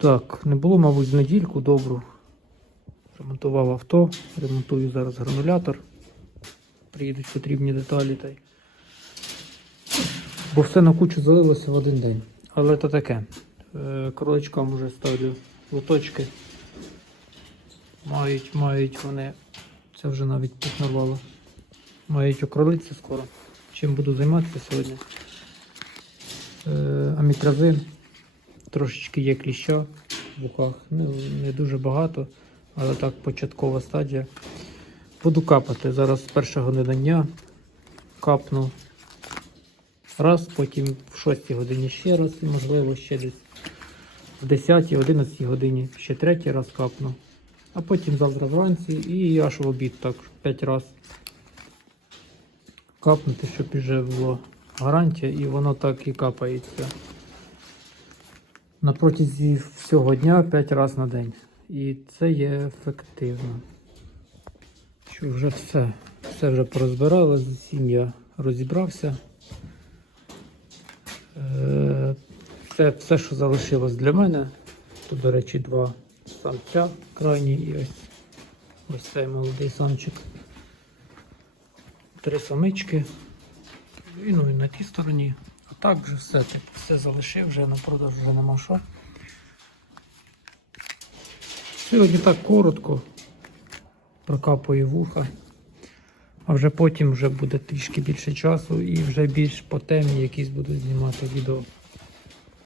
Так, не було, мабуть, з недільку добру. Ремонтував авто, ремонтую зараз гранулятор. Приїдуть потрібні деталі. Та й... Бо все на кучу залилося в один день. Але то таке. Е, Кроличкам вже ставлю лоточки. Мають, мають вони. Це вже навіть піснувало. Мають окролитися скоро. Чим буду займатися сьогодні? Е, амітразин. Трошечки є кліща в вухах. Не, не дуже багато, але так початкова стадія. Буду капати. Зараз перша година дня. Капну раз, потім в 6 годині ще раз, і можливо ще десь в 10-11 годині ще третій раз капну. А потім завтра вранці і аж в обід так 5 разів капнути, щоб вже було гарантія, і воно так і капається. На протязі всього дня 5 разів на день. І це є ефективно. Що вже все. Все вже порозбирали, з усім я розібрався. Е, Це все, що залишилось для мене. Тут, до речі, два самця крайні і ось, ось цей молодий самчик. Три самички. І, ну і на тій стороні. Так вже все, так, все залишив, вже на продаж вже нема що. Сьогодні так коротко. Прокапую вуха. А вже потім вже буде трішки більше часу і вже більш по темі якісь буду знімати відео.